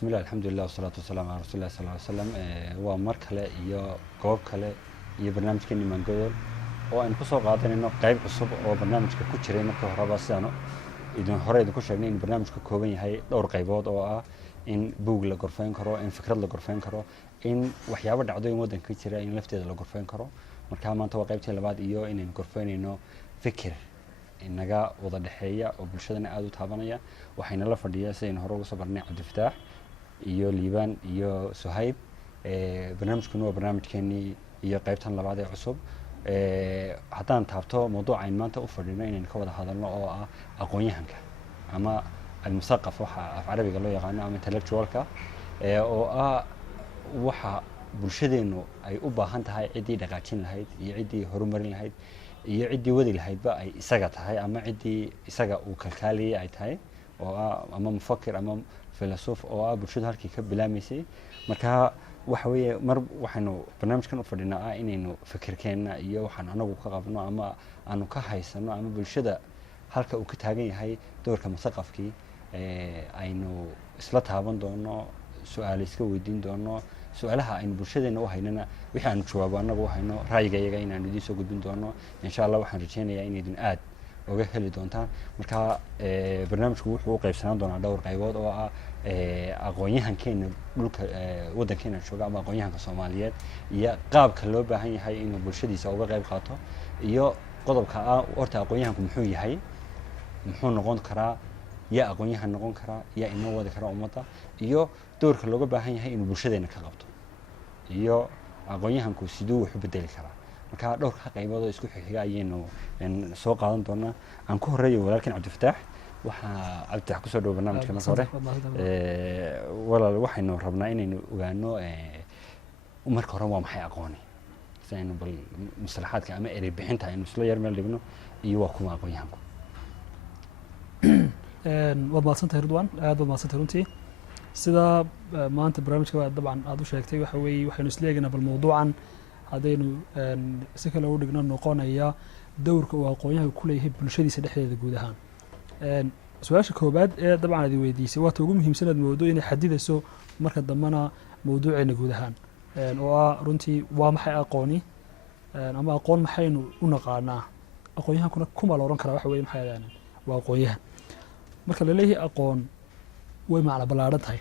بسم الله الحمد لله والصلاة والسلام على رسول الله صلى الله عليه وسلم ومر kale iyo goob kale iyo barnaamijkeeni Mangodol oo aan ku soo qaadanayno qayb cusub oo barnaamijka ku jiray markii horeba sidaan idin hore idin ku sheegnay in barnaamijku kooban yahay dhowr qaybood oo ah in buug la gorfayn karo in fikrad la gorfayn karo in waxyaabo dhacdooyin wadanka jira in lafteeda la gorfayn karo marka maanta waa qaybtii labaad iyo inaan gorfaynayno fikir inaga wada dhaxeeya oo bulshadana aad u taabanaya waxayna la fadhiyaa sideen hore ugu soo barnay Cabdifataax iyo Liibaan iyo Suhayb barnaamijkuna waa barnaamijkeeni iyo qaybtan labaad ee cusub haddaan taabto mawduuca aan maanta u fadhino inaan ka wada hadalno oo ah aqoon-yahanka ama al-musaqaf waxa af Carabiga loo yaqaan ama intellectualka oo ah waxa bulshadeenu ay u baahan tahay cidii dhaqaajin lahayd iyo cidii horumarin lahayd iyo cidii wadi lahaydba ay isaga tahay ama cidii isaga uu kalkaaliyay ay tahay oo ama mufakir ama filosof oo bulshada halkii ka bilaamaysay marka waxa weeye mar waxaanu barnaamijkan u fadhinaa inaynu fikirkeena iyo waxaan anagu ka qabno ama aanu ka haysano ama bulshada halka uu ka taagan yahay doorka masaqafkii aynu isla taaban doono su'aalo iska weydiin doono su'aalaha aynu bulshadeena u haynana wixii aanu jawaabo anagu u hayno ra'yigayaga inaanu idin soo gudbin doono insha Allah waxaan rajeynayaa inaydin aad uga heli doontaan marka barnaamijku wuxuu u qaybsanaan doonaa dhowr qaybood oo ah aqoon-yahankeena dhulka wadankeena jooga ama aqoon-yahanka Soomaaliyeed iyo qaabka loo baahan yahay inuu bulshadiisa uga qayb qaato iyo qodobka ah horta aqoon-yahanku muxuu yahay muxuu noqon karaa yaa aqoon-yahan noqon karaa yaa inoo wadi kara ummadda iyo doorka looga baahan yahay inuu bulshadeena ka qabto iyo aqoon-yahanku sidoo wax u bedeli karaa marka dhowrka qaybood oo isku xiga ayaynu soo qaadan doonaa aan ku horeeyo walaalkan Cabdifataax waxa Cabdifataax ku soo dhaw barnaamijka marka hore walaal waxaynu rabnaa inaynu ogaano marka hore waa maxay aqooni saynu bal musalaxaadka ama eray bixinta aynu isla yar meel dhigno iyo waa kuma aqoon-yahanku waad mahadsantahay Ridwaan aad baad mahadsantahay runtii sida maanta barnaamijka dabcan aad u sheegtay waxa weeye waxaynu isla eegnaa bal mawduucan haddaynu si kale u dhigno noqonaya dowrka uu aqoon-yahanku ku leeyahay bulshadiisa dhexdeeda guud ahaan su-aasha koobaad ee dabcan aad weydiisay waata ugu muhiimsanaad mawduuc inay xadidayso marka dambana mawduuceena guud ahaan oo ah runtii waa maxay aqooni ama aqoon maxaynu u naqaanaa aqoon-yahankuna kuma la oran karaa waxa weeye maxay ahaayeen waa aqoon-yahan marka la leeyahay aqoon way macna ballaaran tahay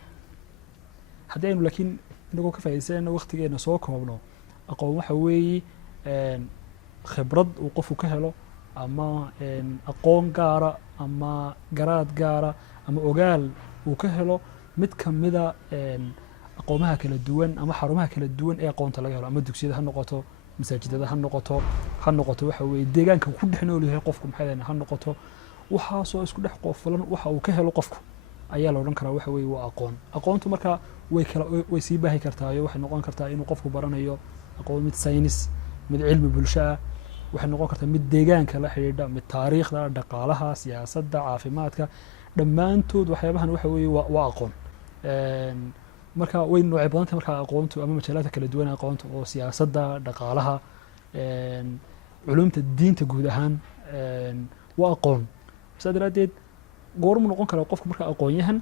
haddii aynu laakiin inagoo ka faa'iidaysanayno waqtigeena soo koobno aqoon waxa weeye khibrad uu qofku ka helo ama aqoon gaara ama garaad gaara ama ogaal uu ka helo mid ka mida aqoomaha kala duwan ama xarumaha kala duwan ee aqoonta laga helo ama dugsiyada ha noqoto masaajidada ha noqoto waxa weeye deegaanka ku dhex nool yahay qofku maxay ha noqoto waxaasoo isku dhex qoofulan waxa uu ka helo qofku ayaa la odhan karaa waxa weeye waa aqoon aqoontu marka way sii baahi kartaa iyo waxay noqon kartaa inuu qofku baranayo aqoon mid saynis mid cilmi bulsho ah waxay noqon kartaa mid deegaanka la xidhiidha mid taariikhda dhaqaalaha siyaasadda caafimaadka dhammaantood waxyaabahan waxa weeye waa aqoon marka way noocay badan tahay marka aqoontu ama majaalaadka kala duwan aqoonta oo siyaasadda dhaqaalaha culumta diinta guud ahaan waa aqoon sidaa daraaddeed goormu noqon karaa qofku marka aqoon-yahan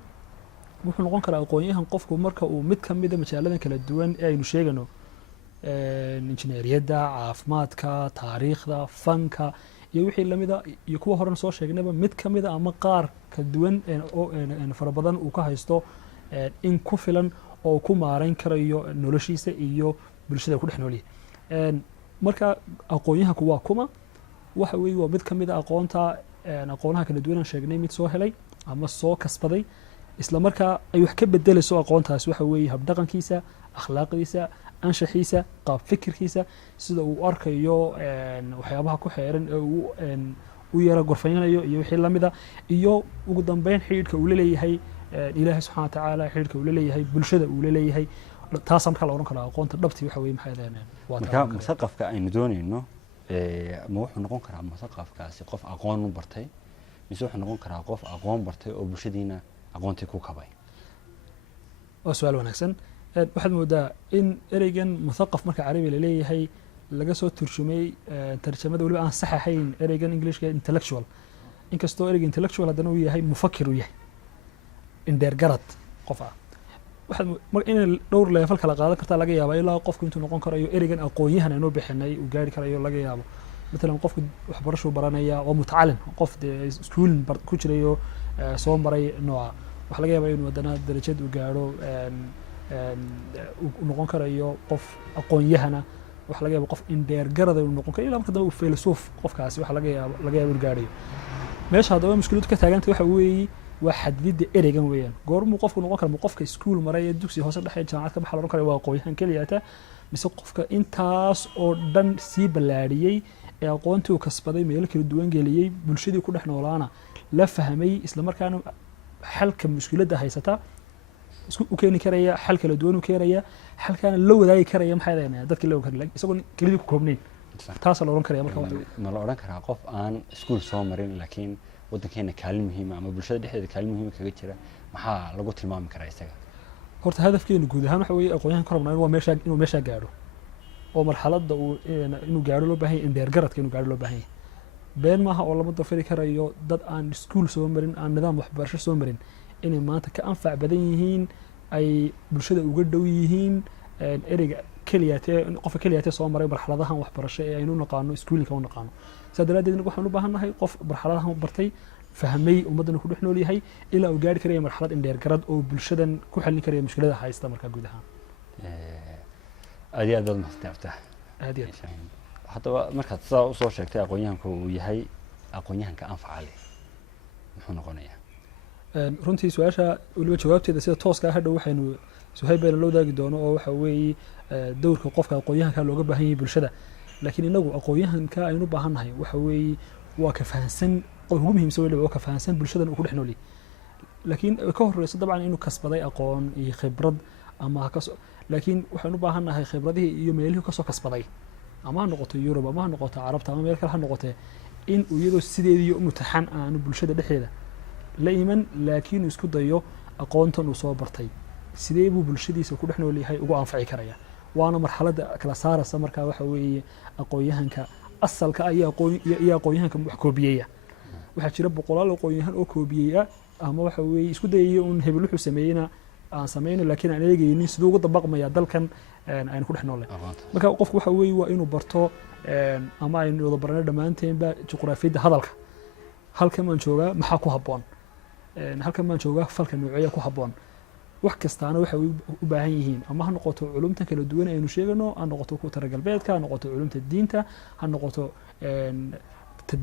wuxuu noqon karaa aqoon-yahan qofku marka uu mid ka mida majaaladan kala duwan ee aynu sheegano injineeriyadda caafimaadka taariikhda fanka iyo wixii lamida iyo kuwa horena soo sheegnayba mid ka mida ama qaar ka duwan fara badan uu ka haysto in ku filan oo ku maarayn karayo noloshiisa iyo bulshada ku dhex noolyahay marka aqoon-yahanku waa kuma waxa weeye waa mid ka mida aqoonta aqoonaha kala duwan aan sheegnay mid soo helay ama soo kasbaday isla markaa ay wax ka bedelayso aqoontaas waxa weeye habdhaqankiisa akhlaaqdiisa anshaxiisa qaab fikirkiisa sida uu arkayo waxyaabaha ku xeeran ee uu yara gorfaynayo iyo wixii lamida iyo ugu dambeyn xidhiidhka uu leeyahay ilaahay subxaana wa tacaala xidhiidhka uu leeyahay bulshada uu leeyahay taas marka la oran karo aqoonta dhabti waxa weeye maxay marka masaqafka aynu doonayno ma wuxuu noqon karaa masaqafkaasi qof aqoon u bartay mise wuxuu noqon karaa qof aqoon bartay oo bulshadiina aqoontii ku kabay waa su'aal wanaagsan waxaad moodaa in ereygan muthaqaf marka carabi la leeyahay laga soo turjumay tarjamada waliba aan sax ahayn ereygan Englishka intellectual inkastoo ereyga intellectual haddana uu yahay mufakir uu yahay indheer garad qof ah in dhowr level kala qaadan kartaa laga yaaba ilaa qofku intuu noqon karayo ereygan aqoon-yahan aynu bixinay uu gaari karayo laga yaabo matalan qofku waxbarashuu baranaya waa mutacalin qof dee iskuulin ku jirayo soo maray nooca waxa laga yaaba inuu haddana darajad u gaadho u noqon karayo qof aqoon-yahana waxa laga yaaba qof indheergarada inuu noqon karayo ilaa marka dambe uu filosof qofkaasi waxa laga yaaba inuu gaadhayo meesha haddaba mushkiladu ka taaganta waxa weeye waa xadidida ereygan weeyaan goormuu qofku noqon kara qofka iskuul maray ee dugsi hoose dhexe jaamacad ka baxa la oran karayo waa aqoon-yahan keliyata mise qofka intaas oo dhan sii ballaadhiyey ee aqoontii uu kasbaday meelo kala duwan geliyey bulshadii ku dhex noolaana la fahmay isla markaana xalka mushkiladda haysata u keeni karaya xal kala duwan u keenaya xalkaana la wadaagi karaya maxay leeyahay dadkii la wadaagi isagoo kelidii ku koobnayn taas la oran karaya marka ma la oran karaa qof aan iskuul soo marin laakiin waddankeena kaalin muhiim ama bulshada dhexdeeda kaalin muhiim kaga jira maxaa lagu tilmaami karaa isaga horta hadafkeenu guud ahaan waxa weeye aqoon-yahan ka rabnaa inuu meesha gaadho oo marxaladda inuu gaadho loo baahan yahay indheergaradka inuu gaadho loo baahan yahay been maaha oo lama dafiri karayo dad aan iskuul soo marin aan nidaam waxbarasho soo marin inay maanta ka anfac badan yihiin ay bulshada uga dhow yihiin ereyga keliyaatee qofka keliyaatee soo maray marxaladahan waxbarasho ee aynu naqaano iskuulinka u naqaano saa daraaddeed waxaan u baahan nahay qof marxaladahan bartay fahmay ummaddana ku dhex nool yahay ilaa uu gaari karaya marxalad indheergarad oo bulshadan ku xallin karaya mushkilada haysta markaa guud ahaan aad iyo aad baad mahadsantahay aad iyo haddaba markaad sidaa usoo sheegtay aqoon-yahanku uu yahay aqoon-yahanka anfaca leh muxuu noqonayaa runtii su-aasha weliba jawaabteeda sida tooska hadhow waxaynu suhayb bayna loo daagi doono oo waxa weeye dowrka qofka aqoon-yahanka looga baahan yahay bulshada laakiin inagu aqoon-yahanka aynu u baahan nahay waxa weeye waa ka fahansan qof ugu muhiimsan weliba waa ka fahansan bulshadan uu ku dhex nool yahay laakiin ka horreyso dabcan inuu kasbaday aqoon iyo khibrad ama laakiin waxaynu u baahan nahay khibradihii iyo meelihii kasoo kasbaday ama ha noqoto yurub ama ha noqoto carabta ama meel kale ha noqotee in uu iyadoo sideedii u mutaxan aanu bulshada dhexdeeda la iman laakiin uu isku dayo aqoontan uu soo bartay sidee buu bulshadiisa ku dhex nool yahay ugu anfaci karaya waana marxaladda kala saaraysa markaa waxa weeye aqoon-yahanka asalka ah iyo aqoon-yahanka wax koobiyeya waxaa jira boqolaal aqoon-yahan oo koobiyeya ama waxa weeye isku dayaya un hebel wuxuu sameeyeyna aan sameyno laakiin aan eegaynin siduu ugu dabaqmaya dalkan aynu ku dhex noolay marka qofku waxa weeye waa inuu barto ama aynu wada barano dhammaanteenba juqraafiyadda hadalka halkan baan joogaa maxaa ku habboon halkan baan joogaa falka noocya ku habboon wax kastaana waxay u baahan yihiin ama ha noqoto culumta kala duwan aynu sheegano ha noqoto ku tara galbeedka ha noqoto culumta diinta ha noqoto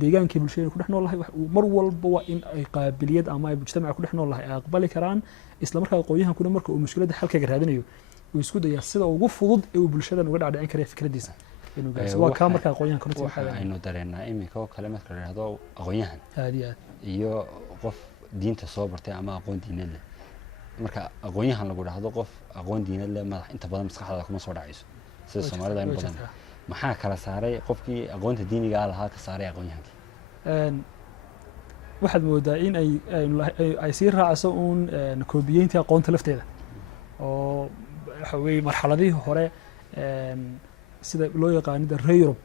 deegaankii bulshada ku dhex nool lahay mar walba waa in ay qaabiliyad ama ay mujtamaca ku dhex nool lahay ay aqbali karaan isla markaa aqoon-yahankuna marka uu mushkiladda xalkaga raadinayo uu isku dayaa sida ugu fudud ee uu bulshadan uga dhacdhicin karaya fikradiisa inuu gaarsiiyo waa kaa markaa aqoon-yahanka runtii waxa aynu dareennaa iminka oo kale marka la yidhahdo aqoon-yahan aad iyo aad iyo qof diinta soo bartay ama aqoon diineed leh marka aqoon-yahan lagu dhahdo qof aqoon diineed leh madax inta badan maskaxdaada kuma soo dhacayso sida soomaalida in badan maxaa kala saaray qofkii aqoonta diiniga ah lahaa ka saaray aqoon-yahankii waxaad moodaa in ay sii raacayso uun koobiyeyntii aqoonta lafteeda oo waxa weeye marxaladihii hore sida loo yaqaanida reer Yurub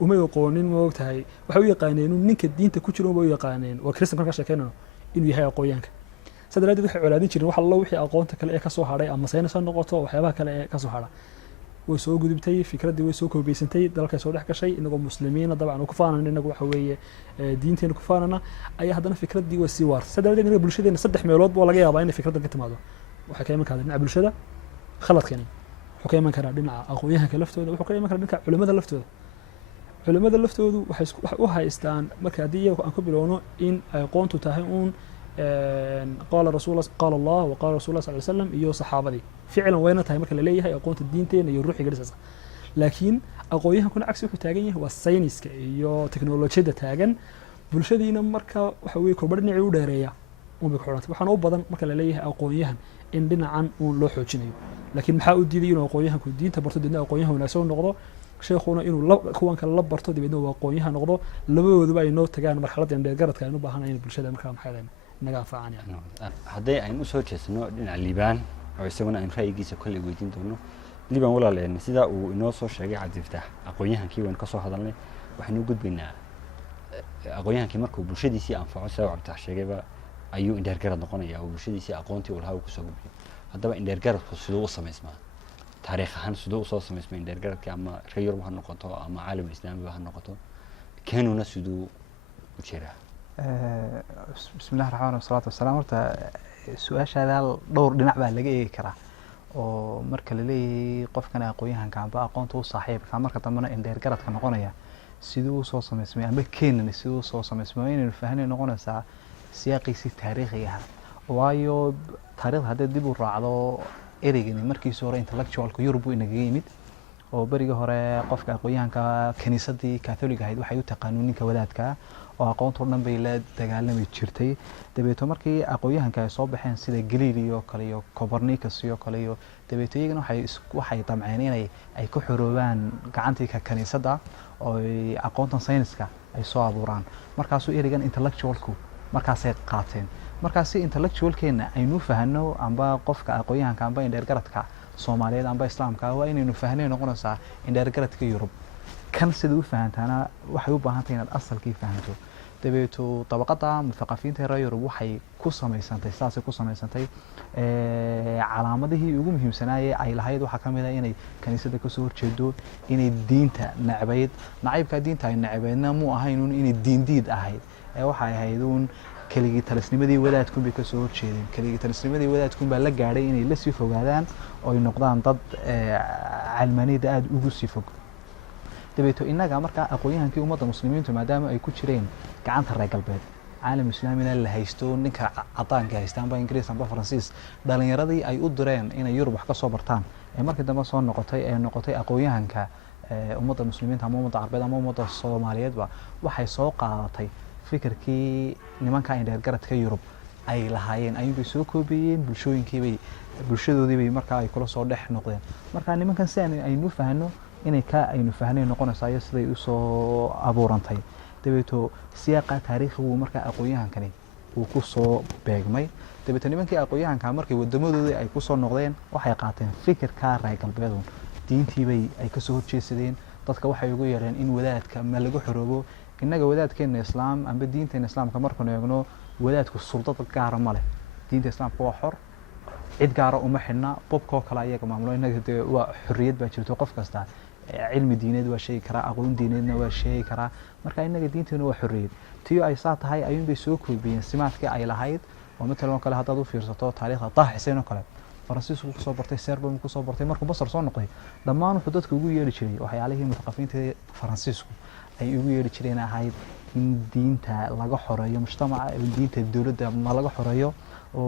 uma aqoonin ma ogtahay waxay u yaqaaneen ninka diinta ku jiro u yaqaaneen waa Kristan marka sheekeynano inuu yahay aqoonyahanka sadaraadid waxay colaadin jireen wax alla wixii aqoonta kale ee ka soo haray ama saynis ha noqoto waxyaabaha kale ee ka soo hara way soo gudubtay fikraddii way soo koobeysantay dalka soo dhex gashay inagoo muslimiina dabcan oo ku faanana inagu waxa weeye diinteena ku faanana ayaa haddana fikraddii way sii waartay sadaraadid inaga bulshadeena saddex meelood boo laga yaabaa inay fikraddan ka timaado waxay ka iman kartaa dhinaca bulshada khaladkani wuxuu ka iman karaa dhinaca aqoonyahanka laftooda wuxuu ka iman karaa dhinaca culimada laftooda culimada laftoodu waxay u haystaan marka haddii iyagu aan ku bilowno in ay aqoontu tahay uun qaala allah wa qaala rasulullah sal slam iyo saxaabadii ficlan wayna tahay marka la leeyahay aqoonta diinteena iyo ruuxiga dhisaysa laakiin aqoonyahankuna cagsi wuxuu taagan yahay waa sayniska iyo teknolojiyadda taagan bulshadiina marka waxa weeye korba dhinacii u dheereeya unbay ku xidhantay waxaana u badan marka la leeyahay aqoonyahan in dhinacan uun loo xoojinayo laakiin maxaa u diiday inuu aqoonyahanku diinta barto deedna aqoonyahan wanaagsan u noqdo sheekhuna inuu kuwan kale la barto dabeedna uu aqoonyahan noqdo labadooduba ay noo tagaan marxaladda indheergaradka aynu u baahanahay in bulshada markaa maxay naga anfacaan haddii aynu usoo jeesano dhinaca liibaan oo isaguna aynu ra'yigiisa kolley weydiin doono liibaan walaaleen sidaa uu inoo soo sheegay cabdifataax aqoonyahankii waynu ka soo hadalnay waxaynu u gudbaynaa aqoonyahankii markuu bulshadiisii anfaco sidaa uu cabdifataax sheegayba ayuu indheergarad noqonaya oo bulshadiisii aqoontii uu lahaa uu kusoo gudbiyo haddaba indheergaradku siduu u samaysmaa taariikh ahaan siduu usoo samaysmaa indheergaradka ama reer Yurub ha noqoto ama caalamul islaami ha noqoto keenuna siduu u jiraa bismillahi raxmaani wasalaatu wasalaam horta su-aashaada dhowr dhinac baa laga eegi karaa oo marka la leeyahay qofkan aqoon-yahanka amba aqoonta u saaxiibka marka dambena indheergaradka noqonaya siduu usoo samaysmay amba keenana siduu usoo samaysmay inaynu fahanay noqonaysaa siyaaqiisii taariikhiga ah waayo taariikhda haddii dib u raacdo ereygani markiisii hore intellectualka Yurub uu inaga yimid oo berigii hore qofka aqoon-yahanka kaniisadii Catholic ahayd waxay u taqaaneen ninka wadaadka oo aqoonta oo dhan bay la dagaalami jirtay dabeeto markii aqoon-yahanka ay soo baxeen sida Galileo kale iyo Copernicus iyo kale iyo dabeeto iyagana waxay damceen inay ku xoroobaan gacantii ka kaniisadda oo aqoontan sayniska ay soo abuuraan markaasuu ereygan intellectualku markaasay qaateen markaasi intellectualkeena aynu fahanno amba qofka aqoon-yahanka amba indheergaradka Soomaaliyeed amba Islaamka waa inaynu fahanay noqonaysaa indheergaradka Yurub kan sida u fahantaana waxay u baahan tahay inaad asalkii fahanto dabeeto tabaqada mutaqafiinta reer Yurub waxay ku samaysantay calaamadihii ugu muhiimsanaayay ay lahayd waxa kamid ah inay kaniisadda ka soo horjeedo inay diinta nacaybka diinta ay nacabeedna mu ahayn inay diindiid ahayd waxay ahayd keligii talisnimadii wadaadku bay ka soo horjeedeen keligii talisnimadii wadaadku baa la gaadhay inay la sii fogaadaan oo ay noqdaan dad calmaaniyada aad ugu sii fog dabeeto inaga markaa aqoon-yahankii ummadda muslimiintu maadaama ay ku jireen gacanta reer galbeed caalam islaamina la haysto ninka cadaanka haysta amba Ingiriis amba Faransiis dhalinyaradii ay u direen inay Yurub wax ka soo bartaan markii dambe soo noqotay aqoon-yahanka ummadda muslimiinta ama ummadda Carbeed ama ummadda Soomaaliyeedba waxay soo qaadatay fikirkii nimanka indheergaradka Yurub ay lahaayeen ayuu soo koobiyeen bulshadoodii bay markaa ay kula soo dhex noqdeen marka nimankan si aynu fahanno inay aynu fahanay noqonaysaa siday u soo abuurantay dabeeto siyaaqa taariikhigu markaa aqoon-yahankani uu ku soo beegmay dabeeto nimankii aqoon-yahanka markay wadamadoodii ay ku soo noqdeen waxay qaateen fikirka reer galbeed diintii ay ka soo horjeedsadeen dadka waxay ugu yeereen in wadaadka ma lagu xoroobo innaga wadaadkeena islaam amba diinteena islaamka markaan eegno wadaadku sultad gaar ah ma leh diinta islaamka waa xor cid gaar ah uma xidhna bobkoo kale ayaga maamulo innaga waa xorriyad baa jirto qof kasta cilmi diineed waa sheegi karaa aqoon diineedna waa sheegi karaa marka innaga diinteena waa xorriyad tiyo ay saa tahay ayuun bay soo koobiyeen simaadkii ay lahayd oo matalan kale haddaad u fiirsato taariikhda Xuseen oo kale Faransiisku ku soo bartay Serbia ku soo bartay markuu Basra soo noqday dhammaan wuxuu dadka ugu yeeri jiray waxyaalihii mutaqafiinta Faransiisku ay ugu yeeri jireen ahayd in diinta laga xoreeyo mujtamaca diinta dawladda ma laga xoreeyo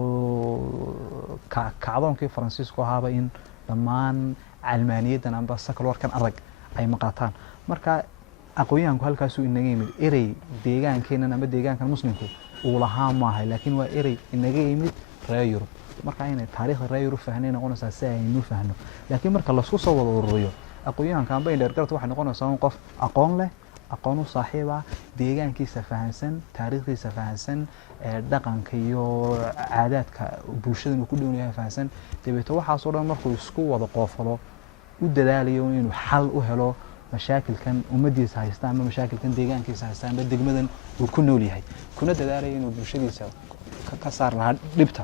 oo kacdoonkii Faransiisku ahaaba in dhammaan calmaaniyadan amba sakalwarkan adag ay maqataan marka aqoon-yahanku halkaasuu inaga yimid erey deegaankeenan ama deegaankan muslimku uu lahaa maahay laakiin waa erey inaga yimid reer Yurub marka inay taariikhda reer Yurub fahanay noqonaysaa si aynu fahno laakiin marka la isku soo wada ururiyo aqoon-yahanka amba indheergarad waxay noqonaysaa qof aqoon leh aqoon u saaxiib ah deegaankiisa fahansan taariikhdiisa fahansan dhaqanka iyo caadaadka bulshada uu ku dhow yahay fahansan dabeeto waxaas oo dhan markuu isku wada qoofalo u dadaalayo inuu xal u helo mashaakilkan ummadiisa haysta ama mashaakilkan deegaankiisa haysta ama degmadan uu ku nool yahay kuna dadaalayo inuu bulshadiisa ka saar lahaa dhibta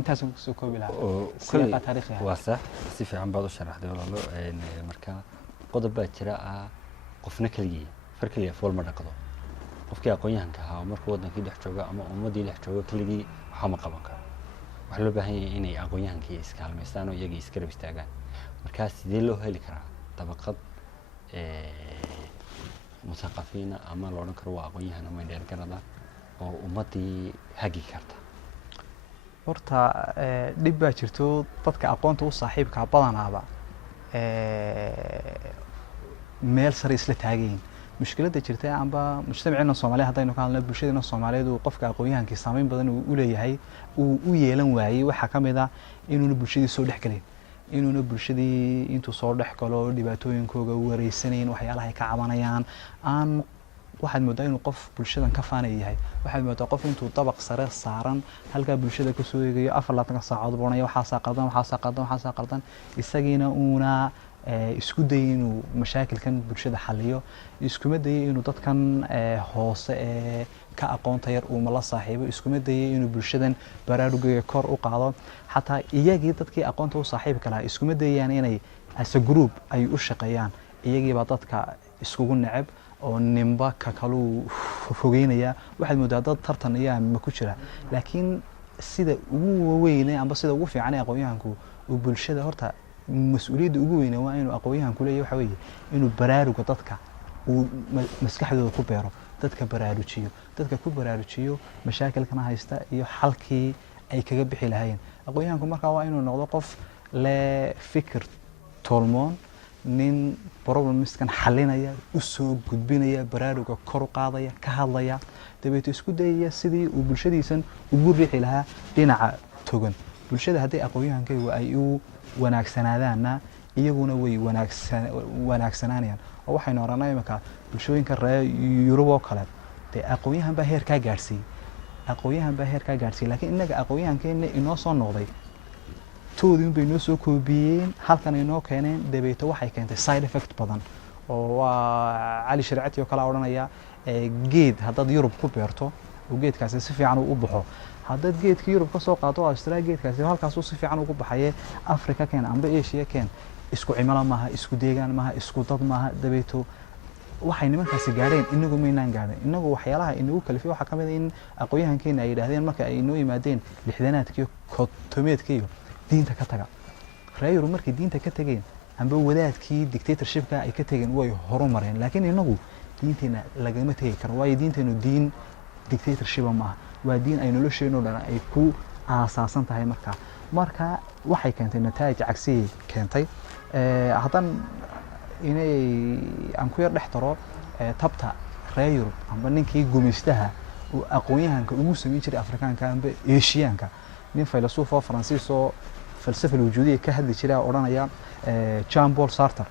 intaas uu soo koobi lahaa siyaaqa taariikhiga waa sax si fiican baad u sharaxday walaalo marka qodob baa jira qofna kaliya farkaliya fool ma dhaqdo qofkii aqoon-yahanka ahaa markuu wadankii dhex jooga ama ummadii dhex jooga kaligii waxa ma qaban karo waxa loo baahan yahay inay aqoon-yahankii iska halmaystaan oo iyaga iska rab istaagaan marka sidee loo heli karaa tabaqad mutaqafiina ama loo odhan karo waa aqoon-yahan ama indheergarada oo ummadii hagi karta horta dhib baa jirto dadka aqoonta u saaxiibka badanaaba meel sare isla taageen mushkiladda jirta amba mujtamaceena Soomaaliyeed hadaynu ka hadlayno bulshadeena Soomaaliyeed uu qofka aqoon-yahanka saameyn badan u leeyahay uu u yeelan waayay waxa kamid ah inuu bulshadii soo dhaxgalay inuu bulshadii intuu soo dhaxgalo dhibaatooyinkooda u wareysanayn waxyaalaha ay ka cabanayaan aan waxaad moodaa inuu qof bulshadan ka faanayahay waxaad moodaa qof intuu dabaq sare saaran halka bulshada ka soo eegayo 24 saacadood boonaya waxa qaldan isagiina uuna isku day inuu mashaakilkan bulshada xalliyo iskuma day inuu dadkan hoose ka aqoonta yar uu la saaxiibo iskuma dayay inuu bulshadan baraarugeega kor u qaado xataa iyagii dadkii aqoonta u saaxiibka lahaa iskuma dayayaan inay as a group ay u shaqeeyaan iyagiiba dadka iskugu neceb oo nimba ka kaluu fogeynaya waxaad moodaa dad tartan ayaa ma ku jira laakiin sida ugu weyn amba sida ugu fiican ee aqoonyahanku uu bulshada horta mas'uuliyadda ugu weyn waa inuu aqoonyahanku leeyahay waxa weeye inuu baraaruga dadka uu maskaxdooda ku beero dadka ku baraarujiyo mashaakilkana haysta iyo xalkii ay kaga bixi lahaayeen aqoonyahanku markaa waa inuu noqdo qof le fikir tolmoon nin problemskan xalinaya u soo gudbinaya baraaruga kor u qaadaya ka hadlaya dabeeto isku dayaya sidii uu bulshadiisan ugu riixi lahaa dhinaca togan bulshada haddii aqoonyahankaygu ay u wanaagsanaadaanna iyaguna way wanaagsanaanayaan oo waxaynu oranay imika bulshooyinka reer Yurub oo kale dee aqoonyahan baa heer ka gaarsiiyay laakiin inaga aqoonyahankeena inoo soo noqday toodin bay noo soo koobiyeen halkan ay noo keeneen dabeeto waxay keentay side effect badan oo waa cali sharciyati oo kala oranaya geed haddaad Yurub ku beerto oo geedkaasi si fiican u baxo haddaad geedka Yurub ka soo qaato Australia geedkaasi halkaas uu si fiican ugu baxay Afrika keen amba Asia keen isku cimilo maaha isku deegaan maaha isku dad maaha dabeeto waxay nimankaasi gaareen inagu meynaan gaarin inagu waxyaalaha inagu kalifay waxa kamid in aqoonyahankeena ay yiraahdeen marka ay noo yimaadeen lixdanaadkii kotomeedkii diinta ka taga reer markii diinta ka tageen amba wadaadkii dictatorshipka ay ka tageen way horumareen laakiin inagu diinteena lagama tagay karo waayo diinteenu diin dictatorship ma waa diin ay nolosheenu dhan ay ku aasaasan tahay marka waxay keentay nataaj cagsi keentay hadan inay aan ku yar dhex taro tabta reer Yurub amba ninkii gumaystaha oo aqoonyahanka ugu sameeyay jiray Afrikaanka amba Asiaanka nin filosof oo Faransiis oo falsafa wujuudiye ka hadli jiray oranaya Jean-Paul Sartre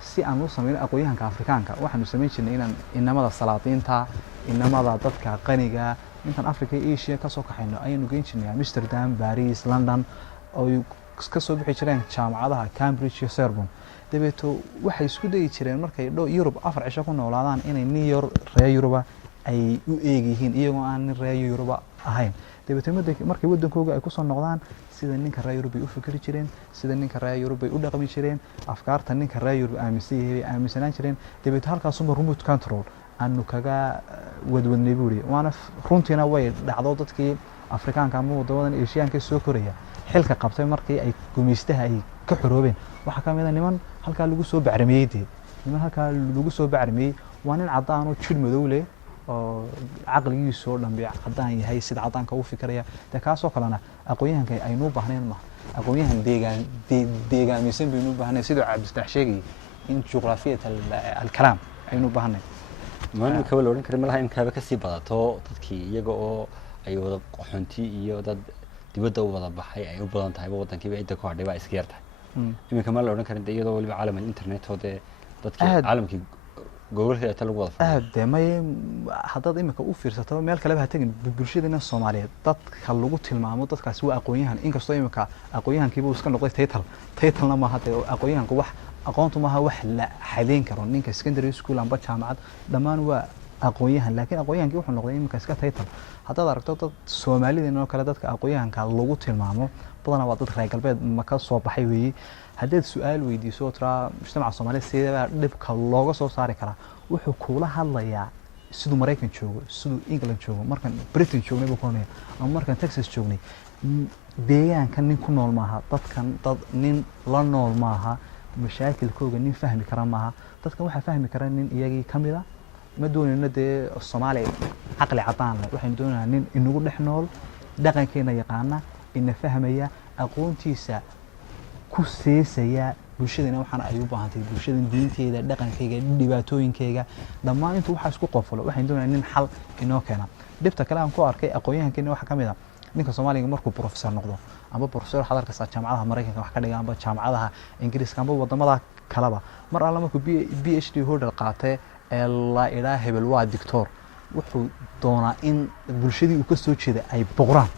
si aan u sameeyay aqoonyahanka Afrikaanka waxaanu sameeyay jirnay inaan inamada salaadiinta inamada dadka qaniga intan Afrika iyo Asia ka soo kaxayno aynu geyn jirnay Amsterdam Paris London oo ka soo bixi jireen jaamacadaha Cambridge iyo Sorbonne dabeeto waxay isku day jireen markay Yurub afar cisho ku noolaadaan inay New York reer Yurub ay u eegyihiin iyagoo aan reer Yurub ahayn dabeeto markay wadankooda ay ku soo noqdaan sida ninka reer Yurub ay u fikri jireen sida ninka reer Yurub ay u dhaqmi jireen afkaarta ninka reer Yurub aaminsanaan jireen dabeeto halkaas uma remote control aanu kaga wadwadnay buuri waana runtiina way dhacdo dadkii Afrikaanka ama wadamadan Asiaanka soo koraya xilka qabtay markii ay gumaystaha ay ka xoroobeen waxa kamid ah niman halka lagu soo bacrimiyay waa nin cadaan oo jir madow leh oo aqligiisu dhanbe cadaan yahay sida cadaanka u fikiraya kaasoo kalena aqoonyahanka aynu u baahneen ma aqoonyahan deegaamisan baynu u baahneen sida Cabdi sheegay in juqraafiyada al-kalaam aynu u baahneen ma ka wala oran karin malaha in kaaba ka sii badato dadkii iyaga oo ay wada qoxonti iyo dad dibadda u wada baxay ay u badan tahay wadankiiba inta ku hadhay baa iska yartahay iminka ma la oran karin iyadoo waliba caalamka internet oo dadkii caalamkii gobolka ta lagu wada fahmay may hadad iminka u fiirsato meel kale ba tagin bulshadena Soomaaliyeed dadka lagu tilmaamo dadkaas waa aqoonyahan inkastoo iminka aqoonyahankiiba uu iska noqday title-na ma hada aqoonyahanku wax aqoontu ma aha wax la xaleen karo ninka secondary school amba jaamacad dhamaan waa aqoonyahan laakiin aqoonyahankii wuxuu noqday iminka iska title haddaad aragto dad Soomaaliyeed oo kale dadka aqoonyahanka lagu tilmaamo badanaa waa dad reer galbeed ma ka soo baxay weeyii haddaad su'aal weydiiso tira mujtamaca Soomaaliyeed sidee dhibka looga soo saari karaa wuxuu kula hadlayaa sidoo Mareykan joogo sidoo England joogo markan Britain joognay buu koonaya ama markan Texas joognay deegaanka nin ku nool maaha dadkan dad nin la nool maaha mashaakilkooda nin fahmi kara maaha dadkan waxa fahmi kara nin iyagii kamida ma doonayna dee Soomaali aqli cadaan leh waxaan doonaynaa nin inagu dhex nool dhaqankeena yaqaana ina fahmaya aqoontiisa ku seesaya bulshadana waxaan ay u baahantay bulshadan diinteeda dhaqankeyga dhibaatooyinkeyga dhammaan intuu waxa isku qoflo waxaan doonaynaa nin xal inoo keena dibta kale aan ku arkay aqoonyahankeena waxa kamid ah ninka Soomaaliga markuu professor noqdo ama professor xadarka jaamacadaha Mareykanka wax ka dhiga amba jaamacadaha Ingiriiska amba wadamada kaleba mar alla markuu PhD holder qaatay la ilaa hebel waa doctor wuxuu doonaa in bulshadii uu ka soo jeeday ay boqoraan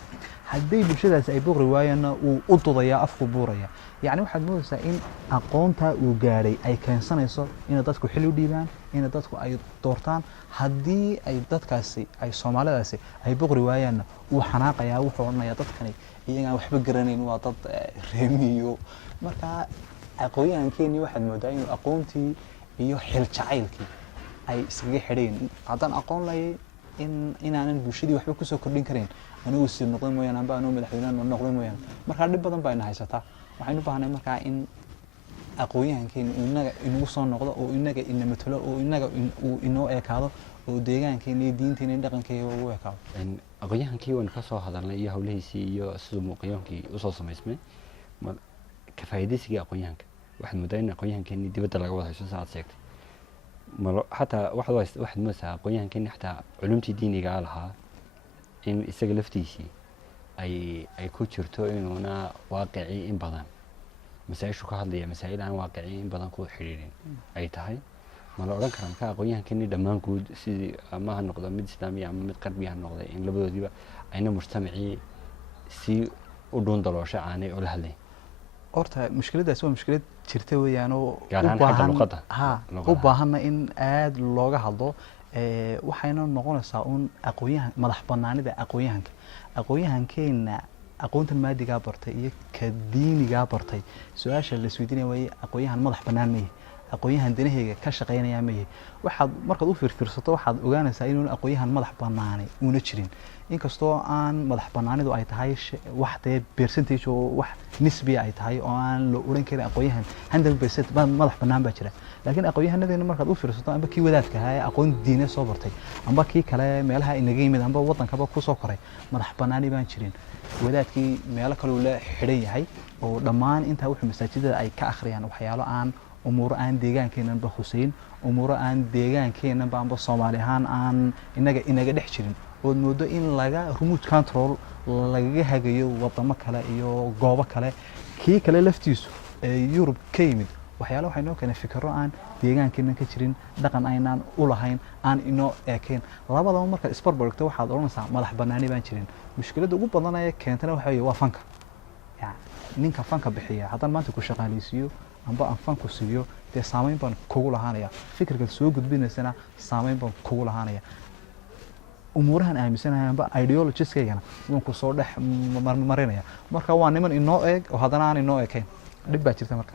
hadday bulshadaasi ay boqri waayaanna uu u dudayaa afku buuraya yacni waxaad moodaysaa in aqoontaa uu gaadhay ay keensanayso inay dadku xil u dhiibaan inay dadku ay doortaan haddii ay dadkaasi ay soomaalidaasi ay boqri waayaanna uu xanaaqayaa wuxuu odhanayaa dadkani iyagaan waxba garanayn waa dad reemiyo markaa aqoonyahankeenii waxaad moodaa inuu aqoontii iyo xil jacaylkii ay iskaga xidheen haddaan aqoon layay inaanan bulshadii waxba kusoo kordhin karayn anigu sii noqday mooyaane amba anuu madaxweyne noqday mooyaane markaa dhib badan baa ina haysataa waxaynu u baahnay markaa in aqoonyahankeena uu inaga inagu soo noqdo oo inaga ina matalo oo inaga uu inoo ekaado oo deegaankeena iyo diinteena iyo dhaqankeena ugu ekaado aqoonyahankii waynu ka soo hadalnay iyo hawlihiisii iyo siduu muuqyoonkii usoo samaysmay ka faa'iidaysigii aqoonyahanka waxaad moodaa in aqoonyahankeenii dibadda laga wada hayso saaad sheegtay xataa waxaad moodaysaa aqoonyahankeenii xataa culumtii diinigaa lahaa in isaga laftiisii ay ku jirto inuuna waaqicii in badan masaa-ishu ka hadlaya masaa'il aan waaqicii in badan ku xidhiidhin ay tahay ma la odhan karaa marka aqoonyahankeenii dhammaan guud sidii ama ha noqdo mid islaamiya ama mid qarbiya ha noqday in labadoodiiba ayna mujtamacii si u dhuun daloosha aanay ola hadlayn horta mushkiladdaasi waa mushkilad jirta weeyaan oo gaar ahaan xagga luqadda u baahanna in aad looga hadlo waxayna noqonaysaa un aqoonyahan madax banaanida aqoonyahankeena aqoontan maadigaa bartay iyo ka diinigaa bartay su-aasha la isweydiinaya waaye aqoonyahan madax bannaan ma yahay aqoonyahan danaheyga ka shaqaynayaa ma yahay waxaad markaad u fiirfiirsato waxaad ogaanaysaa inuun aqoonyahan madax bannaanay uuna jirin inkastoo aan madax bannaanidu ay tahay wax dee percentage oo wax nisbiya ay tahay oo aan la odhan karin aqoonyahan 100% madax bannaan baa jira laakiin aqoonyahanadeenna markaad u fiirsato amba kii wadaadka ahaa ee aqoon diine soo bartay amba kii kale meelaha inaga yimid amba waddankaba ku soo koray madax bannaani baan jirin wadaadkii meelo kaleu la xidhan yahay oo dhammaan intaa wuxuu masaajidada ay ka akhriyaan waxyaalo aan umuuro aan deegaankeenanba huseyn umuuro aan deegaankeenanba amba soomaali ahaan aan inaga dhex jirin ood moodo in laga remote control lagaga hagayo wadamo kale iyo goobo kale kii kale laftiisu ee Yurub ka yimid waxyaalo waxay noo keenay fikiro aan deegaankeenan ka jirin dhaqan aynaan u lahayn aan inoo eekeen labadaba marka isbarbarigto waxaad oranaysaa madax bannaani baan jirin mushkiladda ugu badan ee keentana waxa weeye waa fanka ninka fanka bixiya haddaan maanta ku shaqaaleysiiyo amba aan fanku siiyo dee saameyn baan kugu lahaanaya fikirka soo gudbinaysana saameyn baan kugu lahaanaya umuurahan aaminsanahay amba ideologieskayagana waan ku soo dhex marinaya marka waa niman inoo eeg oo haddana aan inoo eekayn dhib baa jirta marka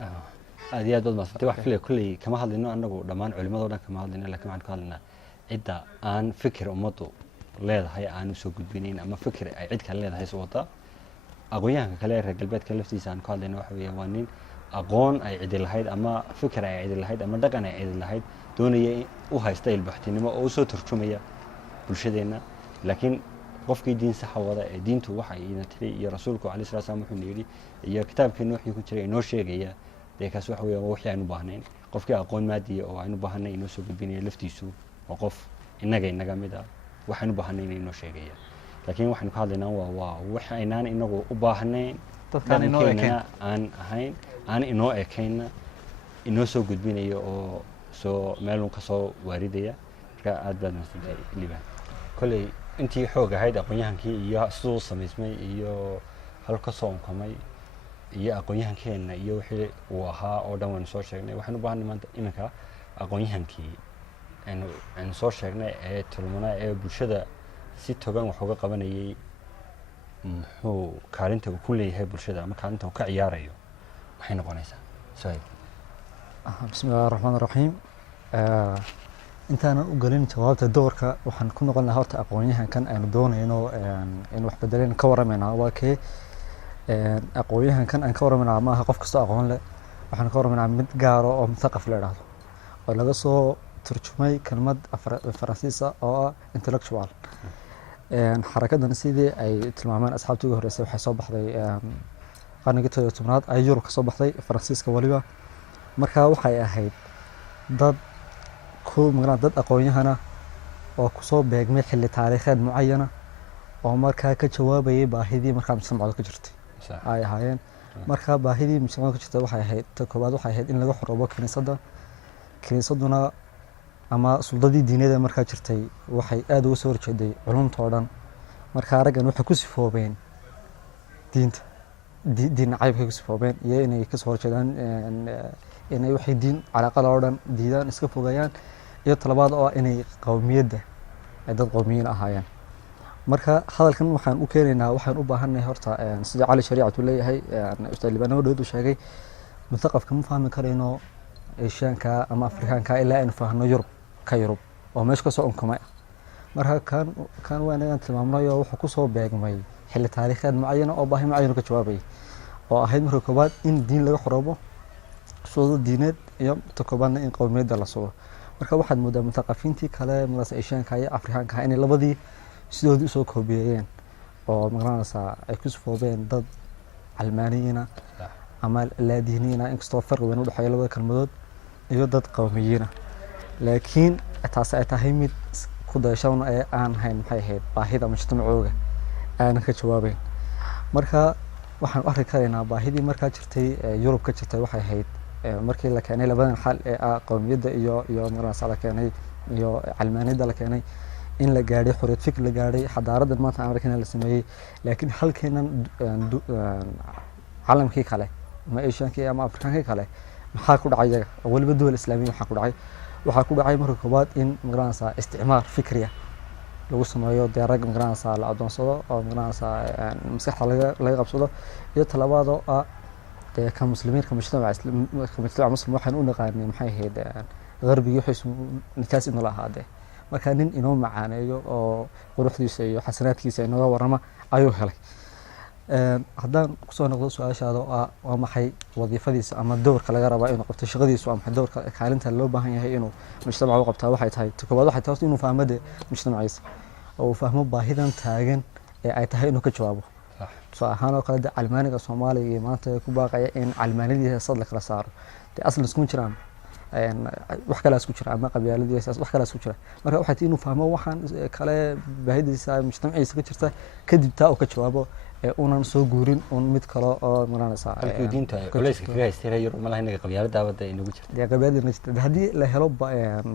aad iyo aad baad maasantay wax filaya kulley kama hadlayno annagu dhammaan culimadoo dhan kama hadlayno laakiin waxaan ka hadlaynaa cidda aan fikir ummaddu leedahay aan usoo gudbinayn ama fikir ay cid kale leedahay soo wata aqoonyahanka kale ee reer galbeedka laftiisa aan ka hadlayno waxa weeye waa nin aqoon ay cidi lahayd ama fikir ay cidi lahayd ama dhaqan ay cidi lahayd doonaya u haysta ilbaxtinimo oo usoo turjumaya bulshadeenna laakiin qofkii diin saxa wada ee diintu waxa ina tiri iyo rasuulku calayhi salaatu wasalaam wuxuu yidhi iyo kitaabkeena wixii ku jiray inoo sheegaya dee kaas waxa weeye wixii aynu baahnayn qofkii aqoon maadiya oo aynu baahnay inoo soo gudbinaya laftiisu waa qof inaga mid ah waxaynu baahnayn inoo sheegaya laakiin waxaynu ka hadlaynaa waa wax aynaan inagu u baahnayn dadkaan inoo eekayn aan ahayn aan inoo ekayna inoo soo gudbinaya oo soo meelun ka soo waaridaya marka aad baad maasantay liibaan kolley intii xoog ahayd aqoonyahankii iyo siduu samaysmay iyo hal ka soo unkamay iyo aqoonyahankeenna iyo wixii uu ahaa oo dhan waynu soo sheegnay waxaynu u baahanay maanta iminka aqoonyahankii aynu soo sheegnay ee tilmaanaa ee bulshada si togan wax uga qabanayay muxuu kaalinta uu ku leeyahay bulshada ama kaalinta uu ka ciyaarayo maxay noqonaysaa suhayb bismillahi raxmaani raxiim intaanan u gelin jawaabta doorka waxaan ku noqon lahaa horta aqoonyahankan aynu doonayno in wax bedeleen ka waramaynaa waa kee aqoonyahankan aan ka waramaynaa maaha qof kastoo aqoon leh waxaan ka waramaynaa mid gaaro oo muthaqaf la idhaahdo oo laga soo turjumay kelmad faransiisa oo ah intellectual xarakadan sidii ay tilmaameen asxaabtii ugu horreysay waxay soo baxday qarnigii 17aad ay Yurub ka soo baxday faransiiska waliba markaa waxay ahayd dad dad aqoonyahana oo kusoo beegmay xilli taariikheed mucayana oo markaa ka jawaabayay baahidii markaa mujtamacda ka jirtay ay ahaayeen markaa baahidii mujtamacda ka jirtay waxay ahayd ta koowaad waxay ahayd in laga xoroobo kiniisaduna ama suldadii diinada markaa jirtay waxay aad uga soo horjeeday culumta oo dhan markaa raggan waxay ku sifoobeen diinta diin nacaybka ku sifoobeen iyo inay kasoo horjeedaan inay waxay diin calaaqada oo dhan diidaan iska fogeeyaan iyo talabaad oo inay qowmiyadda ay dad qowmiyiin ahaayeen marka hadalkan waxaan u keenaynaa waxaan u baahannahay horta sida cali shariicatu leeyahay ustaad libaano dhood uu sheegay mutaqafka ma fahmi karayno eeshiyaanka ama afrikaanka ilaa aynu faahno yurub oo meesha kasoo unkumay marka kan waa inagaan tilmaamnay oo wuxuu kusoo beegmay xilli taariikheed macayana oo baahi macayanu ka jawaabayay oo ahayd marka koobaad in diin laga xoroobo shuruudo diineed iyo ta koobaadna in qowmiyadda la sugo marka waxaad moodaa mutaqafiintii kale magaranaysa eeshiyaanka iyo afrikaanka inay labadii sidoodii usoo koobiyeeyeen oo magaranaysa ay ku sifoobeen dad calmaaniyiina ama laadiiniina inkastoo farqi weyn u dhexeeya labada kelmadood iyo dad qowmiyiina laakiin taasi ay tahay mid ku dayashadana ee aan hayn maxay ahayd baahida mujtamacooga aanan ka jawaabeyn marka waxaan u arki karaynaa baahidii markaa jirtay yurub ka jirtay waxay ahayd markii la keenay labadan xal ee ah qowmiyadda iyo magaranaysa la keenay iyo calmaaniyadda la keenay in la gaadhay xoriyad fikir la gaadhay xadaaradan maanta aan arkayna la sameeyey laakiin halkeenan calamkii kale ama eeshiyaankii ama afrikaankii kale maxaa ku dhacay iyaga oo weliba dowal islaamiya waxaa ku dhacay marka koobaad in magaranaysa isticmaar fikriya lagu sameeyo dee rag magaranaysa la adoonsado oo magaranaysa maskaxda laga qabsado iyo talabaad oo ah dee ka muslimiinka mujtamaca muslim waxaan u naqaanay maxay ahayd غربي يحس نكاس إنه لا هذا ما كان إنه معانا أو قروح دي سي حسنات كيس إنه ورما أيوه هلك هذا قصة نقول سؤال هذا وما حي وظيفة دي أما الدور كلا جربا إنه قبت شغل دي سو أما الدور كعلنت اللوبة هي إنه مجتمع وقبتها واحد هاي تكبر واحد تاس إنه فهم ده مجتمع عيسى أو فهمه باهدا تاجن أي تهاي إنه كجوابه صح أنا قلت علماني كصومالي ما أنت كوباقي إن علماني دي صدق رسار أصل نسكون شرام wax kala isku jira ama qabyaaladiisa wax kala isku jira marka waxa inuu fahmo waxaan kale baahidisa mujtamaciisa ka jirta kadib taa uu ka jawaabo unan soo guurin un mid kale oo maranaysa halkii diinta culayska kaga haystay yar ma lahayn qabyaalada wada inagu jirta qabyaalada jirta hadii la helo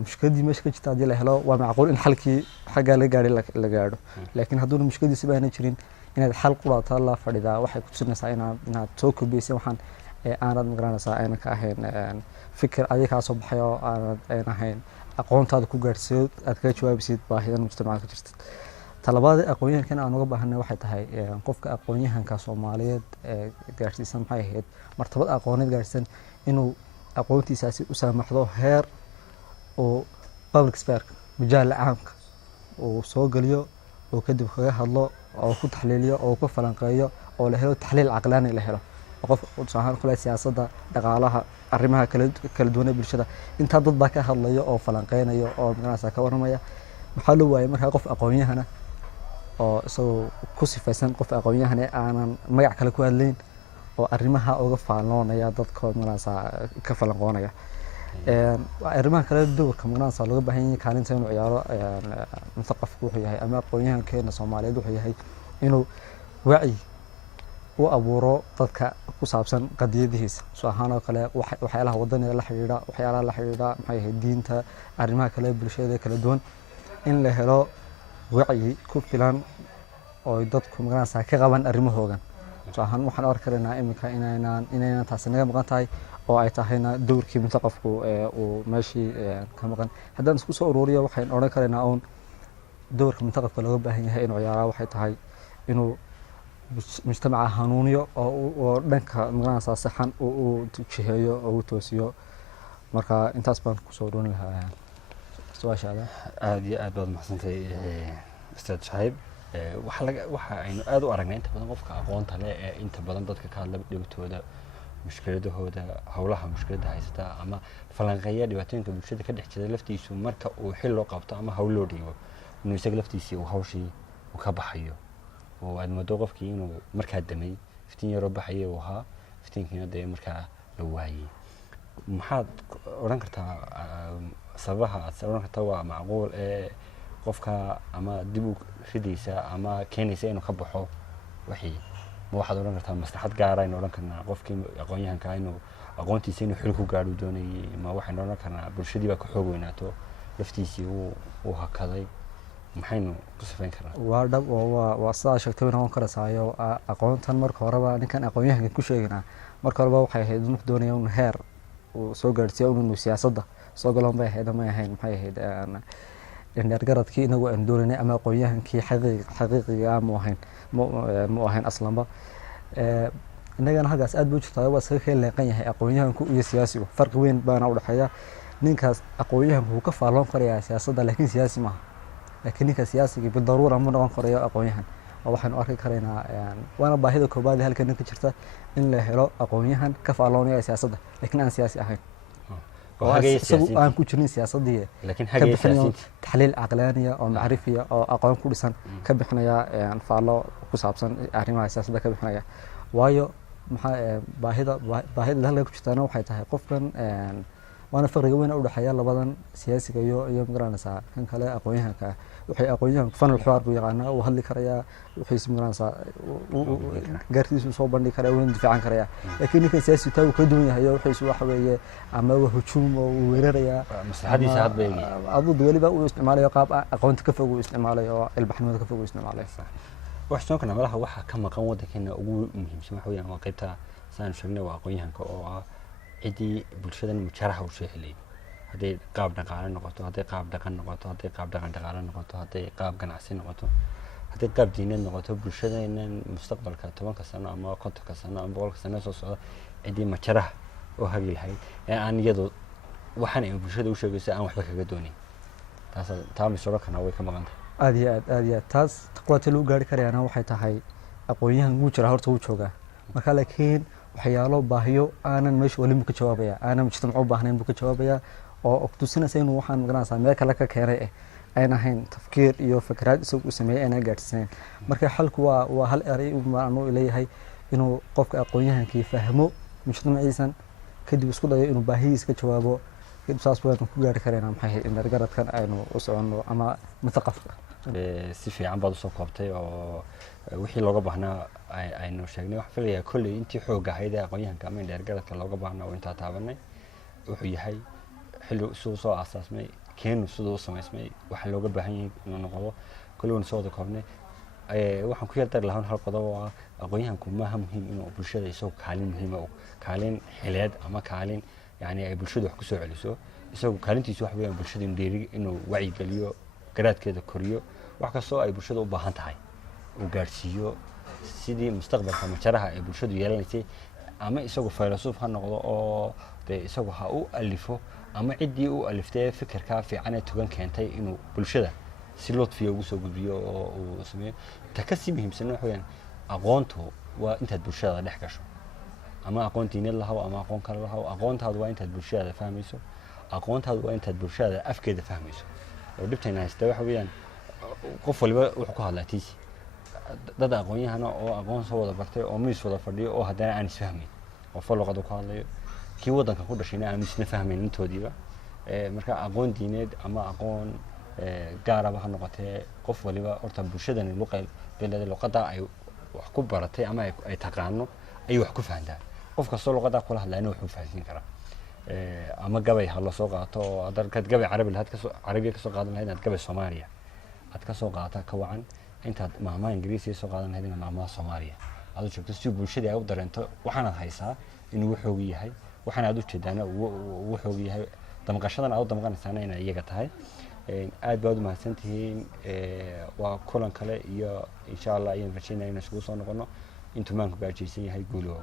mushkiladii meesha ka jirta hadii la helo waa macquul in xalkii xaga la gaari la gaaro laakiin hadduu mushkiladiisa baan jirin inaad xal quraata la fadhidaa waxay ku tusinaysaa inaad soo koobiyeysay waxaan aanad magaranaysaa ayna ka ahayn fikir adiga soo baxay oo aan ahayn aqoontaada ku gaarsiyo aad ka jawaabisid baahida mujtamaca ka jirta talabaad aqoonyahankan aan uga baahanay waxay tahay qofka aqoonyahanka Soomaaliyeed gaarsiisan maxay ahayd martabad aqooneed gaarsiisan inuu aqoontiisaasi u saamaxdo heer oo public speaker majaal caamka oo soo galiyo oo kadib kaga hadlo oo ku taxliiliyo oo ku falanqeeyo oo la helo taxliil aqlaani la helo qof saahan kula siyaasadda dhaqaalaha arrimaha kala duwan ee bulshada inta dad baa ka hadlayo oo falanqeynayo oo magaranaysa ka waramaya maxaa loo waayay markaa qof aqoonyahana oo isagoo ku sifaysan qof aqoonyahana aanan magac kale ku hadlayn oo arrimaha uga faanoonaya dadka magaranaysa ka falanqoonaya arrimaha kale doorka magaranaysa looga baahan yahay kaalinta inuu ciyaaro mutaqafku wuxuu yahay ama aqoonyahankeena Soomaaliyeed wuxuu yahay inuu wacyi u abuuro dadka ku saabsan qadiyadihiisa soo ahaan oo kale waxyaalaha wadaniga la xiriira waxyaalaha la xiriira maxay ahayd diinta arrimaha kale bulshada kala duwan in la helo wacyi ku filan oo dadku magaranaysa ka qaban arrimahoogan soo ahaan waxaan arki karaa iminka inaynan taasi naga maqan tahay oo ay tahayna doorkii mutaqafku uu meeshii ka maqan haddaan isku soo ururiyo waxaan oran karaa oon doorka mutaqafka looga baahan yahay inuu ciyaaro waxay tahay inuu mujtamaca hanuuniyo oo dhanka magaranaysa saxan uu jiheeyo oo uu toosiyo marka intaas baan ku soo dhoon lahaa su'aashaada aad iyo aad baad mahadsantahay ustaad Shahib waxa aynu aad u aragnay inta badan qofka aqoonta leh ee inta badan dadka ka hadla dhibtooda mushkiladahooda hawlaha mushkilada haysata ama falanqeeya dhibaatooyinka bulshada ka dhex jira laftiisu marka uu xil loo qabto ama hawl loo dhiibo inuu isaga laftiisii uu hawshii uu ka baxayo oo aad moodo qofkii inuu markaa damay iftiin yaro baxay oo ahaa iftiinkiina dee markaa la waayay maxaad oran kartaa sababaha aad oran kartaa waa macquul ee qofka ama dib u ridaysa ama keenaysa inuu ka baxo wixii ma waxaad oran kartaa maslaxad gaar ah inuu oran karnaa qofkii aqoonyahanka inuu aqoontiisa inuu xil ku gaadho doonayay ma waxaan oran karnaa bulshadii baa ka xoog weynaato laftiisii uu hakaday maxaynu ku sifayn karnaa waa dhab oo waa sidaa sheegtay way noqon karaysaayo aqoontan marka horeba ninkan aqoonyahanka ku sheegaynaa marka horeba waxay ahayd inuu doonaya in heer uu soo gaarsiiyo inuu siyaasadda soo galo bay ahayd ama ahayn maxay ahayd dheergaradkii inagu aan doonaynay ama aqoonyahankii xaqiiqiga mu ahayn aslanba innagana halkaas aad buu jirtaa waa iskaga kala leeqan yahay aqoonyahanku iyo siyaasigu farqi weyn baana u dhexeeya ninkaas aqoonyahanku wuu ka faalloon karayaa siyaasadda laakiin siyaasi maaha laakiin ninka siyaasigii bidaruura ma noqon karayo aqoonyahan oo waxaynu arki karaynaa waana baahida koobaad ee halkan ka jirta in la helo aqoonyahan ka faalloonaya siyaasadda laakiin aan siyaasi ahayn isagu aan ku jirin siyaasaddii ka bixinaya taxliil caqlaaniya oo macrifiya oo aqoon ku dhisan ka bixinaya faallo ku saabsan arrimaha siyaasadda ka bixinaya waayo maxaa baahida halka ku jirtaana waxay tahay qofkan waana farqiga weyn u dhexeeya labadan siyaasiga iyo magaranaysaa kan kale aqoonyahanka waxay aqoonyahanku fanal xiwaar buu yaqaanaa uu hadli karayaa wuxuusi magaranaysaa gaartiisu soo bandhigi karaya wuuna difaacan karayaa laakiin ninkan siyaasi taa uu ka duwan yahay wuxuusu waxa weeye ama waa hujuum oo uu weerarayaa maslaxadiisa hadba adud weliba uu isticmaalayo qaab aqoonta ka fog uu isticmaalayo oo ilbaxnimada ka fog uu isticmaalayo wax soo kana malaha waxa ka maqan wadankeena ugu muhiimsan waxa weeyaan waa qaybta saan sheegnay waa aqoonyahanka oo ah cidii bulshadan mujaraha u soo helay hadday qaab dhaqaale noqoto hadday qaab dhaqan noqoto hadday qaab dhaqan dhaqaale noqoto hadday qaab ganacsi noqoto hadday qaab diineed noqoto bulshadeenan mustaqbalka 10 sano ama 50 sano ama 100 sano soo socda cidii mujaraha oo hagi lahayd ee aan iyadu waxaan ay bulshada u sheegayso aan waxba kaga doonin taas misoo kana way ka maqan tahay aad iyo aad taas taqwaati lagu gaari karayaana waxay tahay aqoonyahan wuu jira horta wuu joogaa marka laakiin waxyaalo baahiyo aanan meesha wali ka jawaabaya aanan mujtamac u baahnayn buu ka jawaabaya oo tusinaysa inuu waxaan magaranaysaa meel kale ka keenay ayna ahayn tafkiir iyo fikrad isagu sameeyay ayna gaarsiisnayn marka xalku waa hal eray uu leeyahay inuu qofka aqoonyahankii fahmo mujtamaciisan kadib isku dayo inuu baahiyiisa ka jawaabo kadib saas waan ku gaari karaynaa maxay in garadkan aynu u soconno ama mutaqafka si fiican baad soo koobtay oo wixii looga baahnaa aynu sheegnay wax filayaa kulli intii xoog ahayd aqoonyahanka ama dheergaradka looga baahnaa oo inta taabanay wuxuu yahay xilli soo asaasmay keenu sidoo samaysmay waxa looga baahan yahay inuu noqdo kulli wan soo wada koobnay waxaan ku yartar lahaan hal qodob oo aqoonyahanku maaha muhiim inuu bulshada isagoo kaalin muhiim ah kaalin xileed ama kaalin يعني أي برشة وحكي سوى على سو كانتي سوى حبيبي برشة مديري إنه وعي قليو قرات كذا كوريو وحكي سوى أي برشة وباهنت هاي وقارسيو سيدي مستقبل كم شرها أي برشة يلا نسي أما يسوق فيلسوف هالنقطة أو يسوق هاو ألفه أما عدي أو ألفته فكر كافي عن تجان كانتي إنه برشة سلوت فيه وسوق بيو وسميه تكسي بهم سنة حيان أقانته وأنت برشة نحكي شو أما أقونتي نلا هو أما أقون كلا هو أقونت هذا وين تدبرش هذا فهميسو أقونت هذا وين تدبرش هذا أفكار فهميسو ودبت هنا استوى حويان قفل بقى وحكوا على تيسي ده أقوني هنا أو أقون صوّد برتة أو ميس ولا فردي أو هذا أنا فهمي وفلو قدو قال كي وضن كقول شيء أنا مش نفهمين أنتوا دي بقى مركا أقون دينيد أما أقون جارة بها نقطة قفل بقى أرتب برشدني اللقاء بلاد اللقاء أي وحكوا برتة أما أي تقانو أي وحكوا فهمتها qof kastoo luqada kula hadlayna wuxuu faahfaahin karaa ama gabay hal soo qaato adar kad gabay carabi ka soo qaadan lahayd gabay Soomaaliya aad ka soo qaata ka wacan intaad maamaha Ingiriisi soo qaadan lahayd maamaha Soomaaliya aad joogto si bulshada ay u dareento waxaan aad haysaa inuu xoog yahay waxaan aad u jeedana uu xoog yahay damqashadan aad u damqanaysana inay iyaga tahay aad baad u mahadsantihiin waa kulan kale iyo insha Allah ayaan rajaynaynaa inaan isku soo noqono intuu maanku gaajaysan yahay guul oo